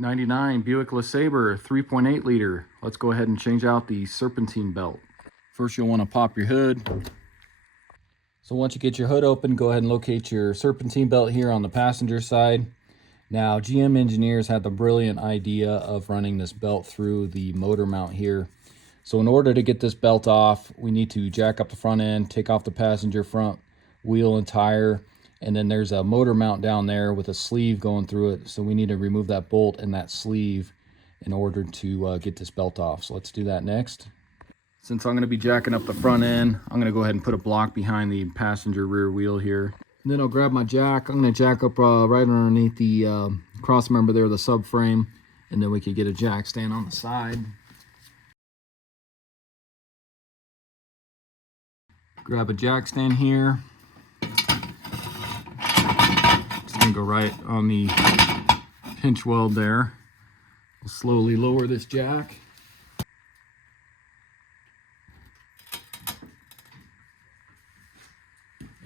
'99 Buick Lesabre 3.8 liter. Let's go ahead and change out the serpentine belt. First, you'll want to pop your hood. So once you get your hood open, go ahead and locate your serpentine belt here on the passenger side. Now, GM engineers had the brilliant idea of running this belt through the motor mount here. So in order to get this belt off, we need to jack up the front end, take off the passenger front wheel and tire, and then there's a motor mount down there with a sleeve going through it. So we need to remove that bolt and that sleeve in order to get this belt off. So let's do that next. Since I'm going to be jacking up the front end, I'm going to go ahead and put a block behind the passenger rear wheel here. And then I'll grab my jack. I'm going to jack up right underneath the cross member there, the subframe, and then we can get a jack stand on the side. Grab a jack stand here. Just going to go right on the pinch weld there. We'll slowly lower this jack.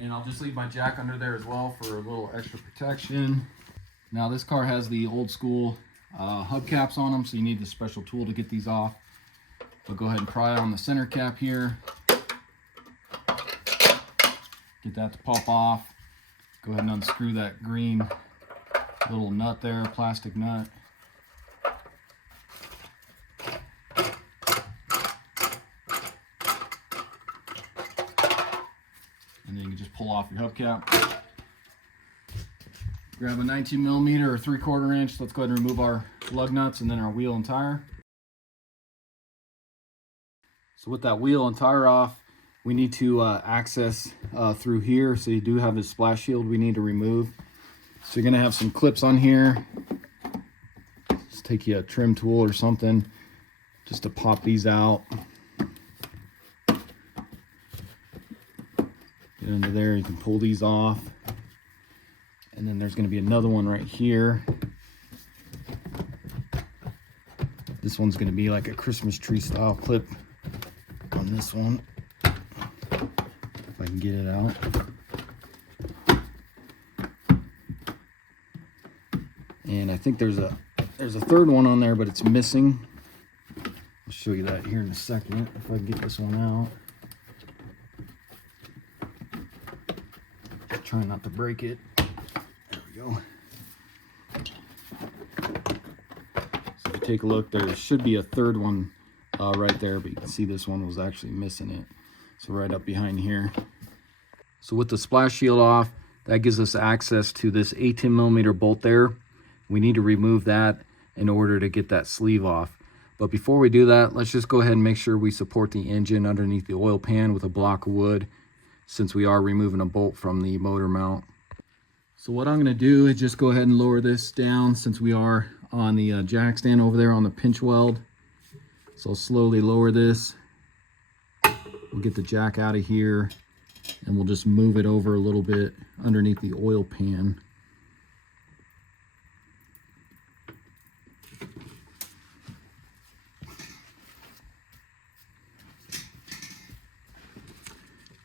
And I'll just leave my jack under there as well for a little extra protection. Now this car has the old school hubcaps on them, so you need the special tool to get these off. But go ahead and pry on the center cap here. Get that to pop off. Go ahead and unscrew that green little nut there, plastic nut. And then you can just pull off your hubcap. Grab a 19mm or 3/4 inch. Let's go ahead and remove our lug nuts and then our wheel and tire. So with that wheel and tire off, we need to access through here. So you do have this splash shield we need to remove. So you're gonna have some clips on here. Just take you a trim tool or something just to pop these out. Get under there, you can pull these off. And then there's going to be another one right here. This one's going to be like a Christmas tree style clip on this one. If I can get it out. And I think there's a third one on there, but it's missing. I'll show you that here in a second if I can get this one out. Trying not to break it. There we go. So if you take a look, there should be a third one right there, but you can see this one was actually missing it. So right up behind here. So with the splash shield off, that gives us access to this 18mm bolt there. We need to remove that in order to get that sleeve off. But before we do that, let's just go ahead and make sure we support the engine underneath the oil pan with a block of wood, since we are removing a bolt from the motor mount. So what I'm going to do is just go ahead and lower this down, since we are on the jack stand over there on the pinch weld. So I'll slowly lower this. We'll get the jack out of here and we'll just move it over a little bit underneath the oil pan.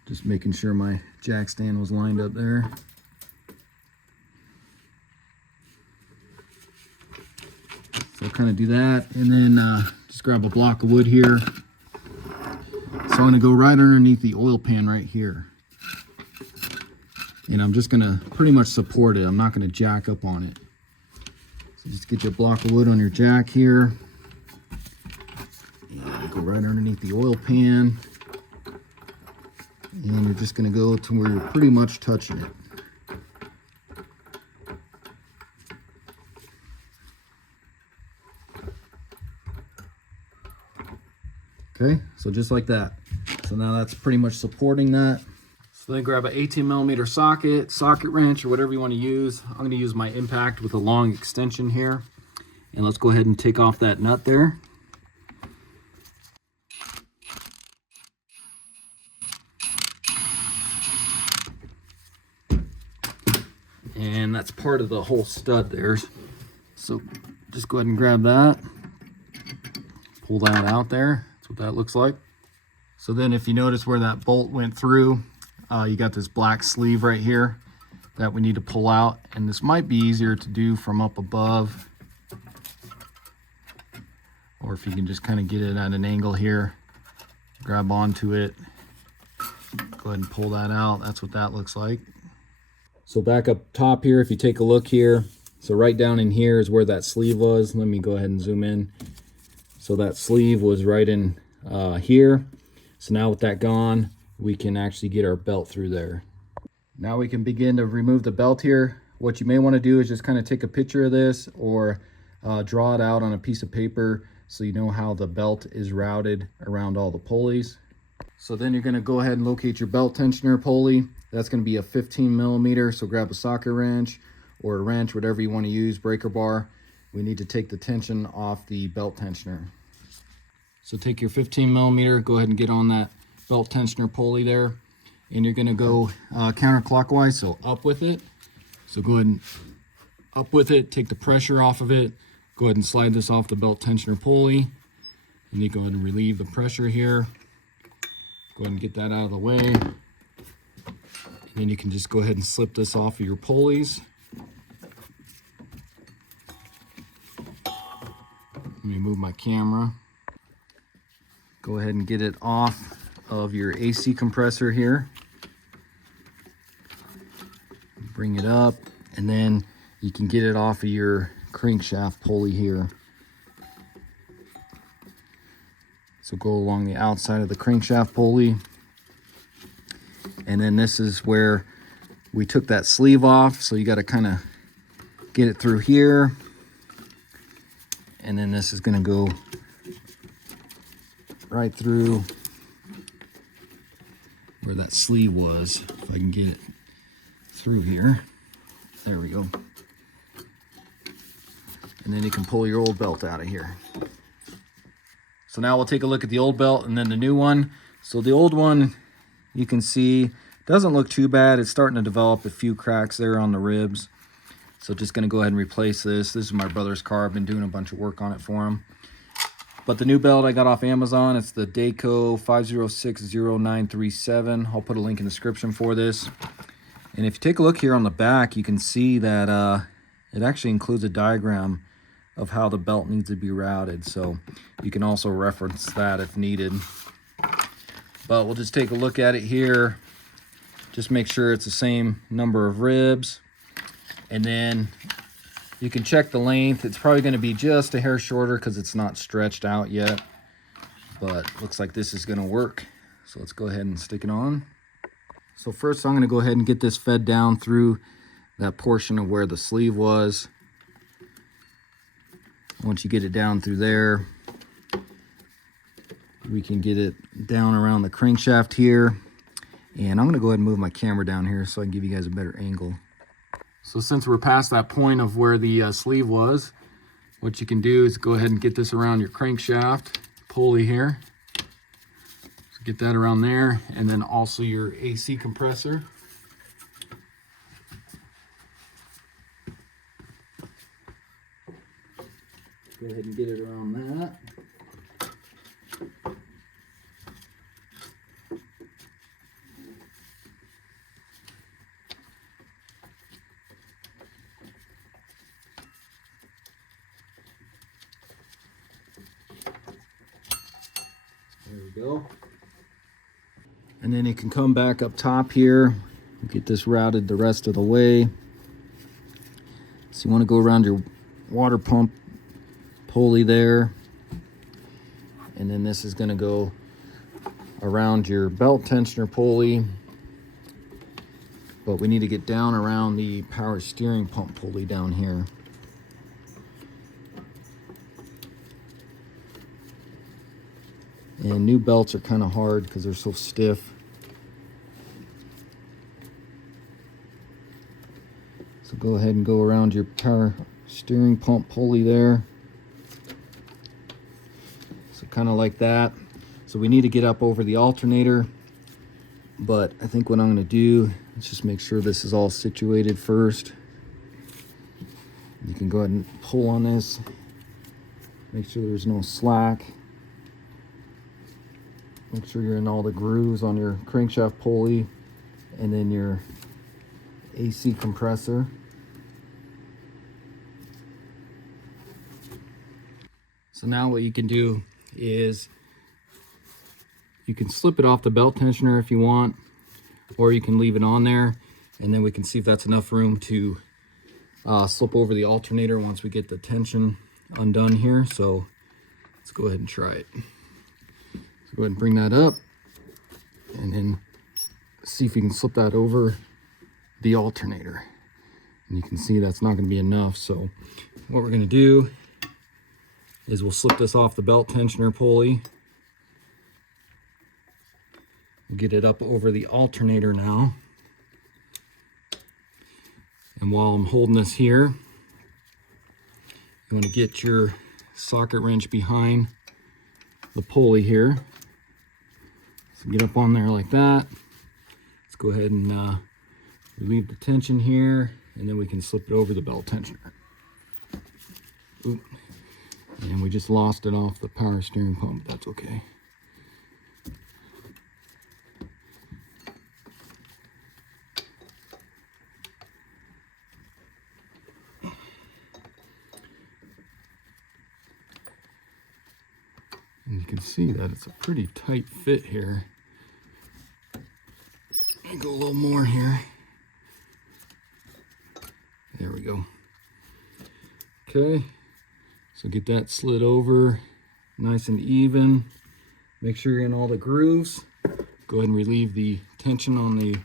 Just making sure my jack stand was lined up there. So I'll kind of do that, and then just grab a block of wood here. So I'm going to go right underneath the oil pan right here. And I'm just going to pretty much support it. I'm not going to jack up on it. So just get your block of wood on your jack here. And go right underneath the oil pan. And you're just going to go to where you're pretty much touching it. Okay, so just like that. So now that's pretty much supporting that. So then grab an 18mm socket wrench, or whatever you want to use. I'm going to use my impact with a long extension here. And let's go ahead and take off that nut there. And that's part of the whole stud there. So just go ahead and grab that. Pull that out there. That's what that looks like. So then if you notice where that bolt went through, you got this black sleeve right here that we need to pull out. And this might be easier to do from up above. or if you can just kind of get it at an angle here, grab onto it, go ahead and pull that out. That's what that looks like. So back up top here, if you take a look here, so right down in here is where that sleeve was. Let me go ahead and zoom in. So that sleeve was right in here. So now with that gone, we can actually get our belt through there. Now we can begin to remove the belt here. What you may want to do is just kind of take a picture of this, or draw it out on a piece of paper so you know how the belt is routed around all the pulleys. So then you're going to go ahead and locate your belt tensioner pulley. That's going to be a 15 millimeter. So grab a socket wrench or a wrench, whatever you want to use, breaker bar. We need to take the tension off the belt tensioner. So take your 15 millimeter, go ahead and get on that belt tensioner pulley there. And you're going to go counterclockwise, so up with it. So go ahead and up with it, take the pressure off of it. Go ahead and slide this off the belt tensioner pulley. And you go ahead and relieve the pressure here. Go ahead and get that out of the way. And then you can just go ahead and slip this off of your pulleys. Let me move my camera. Go ahead and get it off of your AC compressor here. Bring it up, and then you can get it off of your crankshaft pulley here. So go along the outside of the crankshaft pulley. And then this is where we took that sleeve off. So you got to kind of get it through here. And then this is going to go right through where that sleeve was. If I can get it through here. There we go. And then you can pull your old belt out of here. So now we'll take a look at the old belt and then the new one. So the old one, you can see, doesn't look too bad. It's starting to develop a few cracks there on the ribs. So just going to go ahead and replace this. This is my brother's car. I've been doing a bunch of work on it for him. But the new belt I got off Amazon, it's the Dayco 5060937. I'll put a link in the description for this. And if you take a look here on the back, you can see that it actually includes a diagram of how the belt needs to be routed. So you can also reference that if needed. But we'll just take a look at it here. Just make sure it's the same number of ribs. And then you can check the length. It's probably going to be just a hair shorter because it's not stretched out yet. But looks like this is going to work. So let's go ahead and stick it on. So first I'm going to go ahead and get this fed down through that portion of where the sleeve was. Once you get it down through there, we can get it down around the crankshaft here. And I'm going to go ahead and move my camera down here so I can give you guys a better angle. So since we're past that point of where the sleeve was, what you can do is go ahead and get this around your crankshaft pulley here. So get that around there, and then also your AC compressor. Go ahead and get it around that. There we go. And then you can come back up top here, get this routed the rest of the way. So you want to go around your water pump pulley there, and then this is going to go around your belt tensioner pulley, but we need to get down around the power steering pump pulley down here. And new belts are kind of hard because they're so stiff. So go ahead and go around your power steering pump pulley there. So kind of like that. So we need to get up over the alternator, but I think what I'm going to do is just make sure this is all situated first. You can go ahead and pull on this, make sure there's no slack. Make sure you're in all the grooves on your crankshaft pulley and then your AC compressor. So now what you can do is you can slip it off the belt tensioner if you want, or you can leave it on there, and then we can see if that's enough room to slip over the alternator once we get the tension undone here. So let's go ahead and try it. So go ahead and bring that up, and then see if you can slip that over the alternator. And you can see that's not going to be enough. So what we're going to do is we'll slip this off the belt tensioner pulley. We'll get it up over the alternator now. And while I'm holding this here, you want to get your socket wrench behind the pulley here. So get up on there like that. Let's go ahead and relieve the tension here, and then we can slip it over the belt tensioner. Oop. And we just lost it off the power steering pump. That's okay. And you can see that it's a pretty tight fit here. Let me go a little more here. There we go. Okay, so get that slid over nice and even. Make sure you're in all the grooves. Go ahead and relieve the tension on the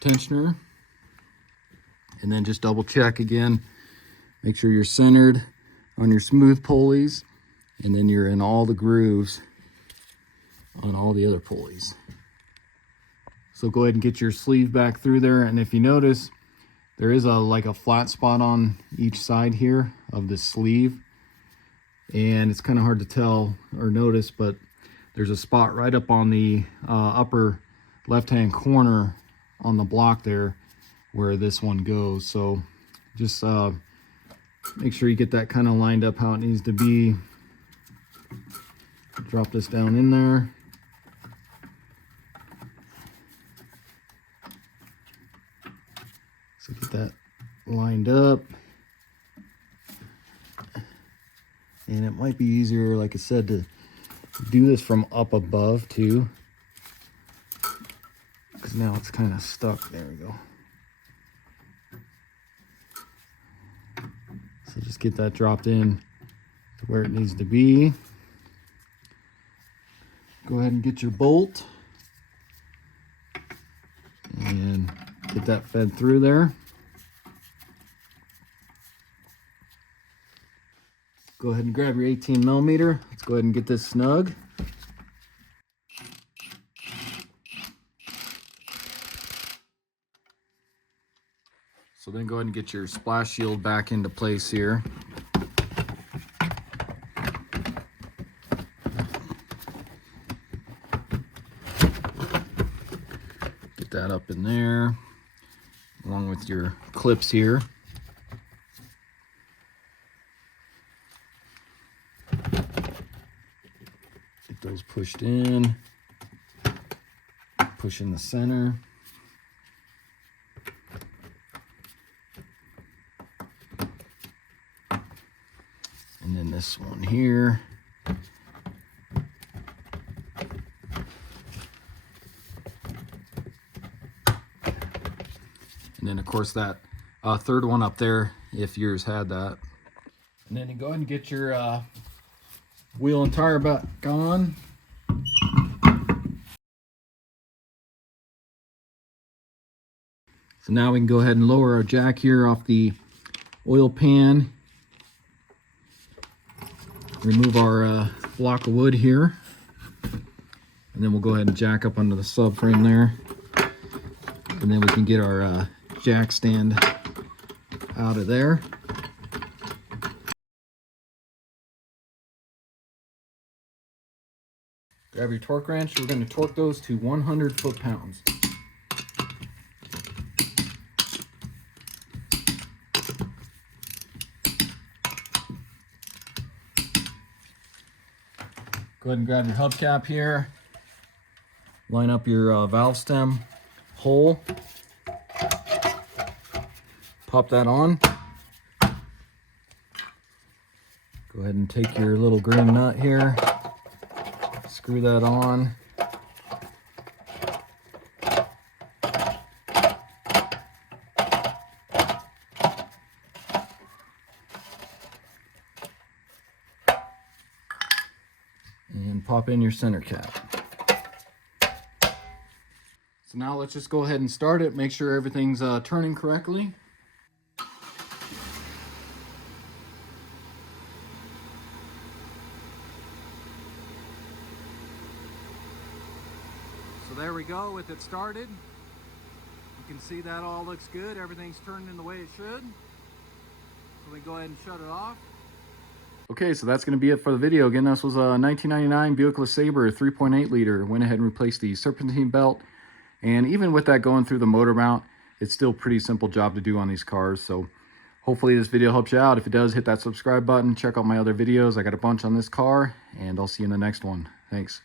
tensioner. And then just double check again. Make sure you're centered on your smooth pulleys. And then you're in all the grooves on all the other pulleys. So go ahead and get your sleeve back through there. And if you notice, there is like a flat spot on each side here of the sleeve. And it's kind of hard to tell or notice, but there's a spot right up on the upper left-hand corner on the block there where this one goes. So just make sure you get that kind of lined up how it needs to be. Drop this down in there. So get that lined up. And it might be easier, like I said, to do this from up above too, because now it's kind of stuck. There we go. So just get that dropped in to where it needs to be. Go ahead and get your bolt and get that fed through there. Go ahead and grab your 18mm. Let's go ahead and get this snug. So then go ahead and get your splash shield back into place here. Get that up in there, along with your clips here. Get those pushed in, push in the center. And then this one here. And then of course that third one up there, if yours had that. And then you go ahead and get your wheel and tire back on. So now we can go ahead and lower our jack here off the oil pan. Remove our block of wood here. And then we'll go ahead and jack up under the subframe there. And then we can get our jack stand out of there. Grab your torque wrench. We're going to torque those to 100 foot-pounds. Go ahead and grab your hubcap here. Line up your valve stem hole. Pop that on. Go ahead ahead and take your little green nut here, screw that on. And pop in your center cap. So now let's just go ahead and start it, make sure everything's turning correctly. So there we go with it started. You can see that all looks good. Everything's turning in the way it should. So we go ahead and shut it off. Okay, so that's going to be it for the video. Again, this was a 1999 Buick Lesabre 3.8 liter. Went ahead and replaced the serpentine belt. And even with that going through the motor mount, it's still a pretty simple job to do on these cars. So hopefully this video helps you out. If it does, hit that subscribe button. Check out my other videos. I got a bunch on this car, and I'll see you in the next one. Thanks.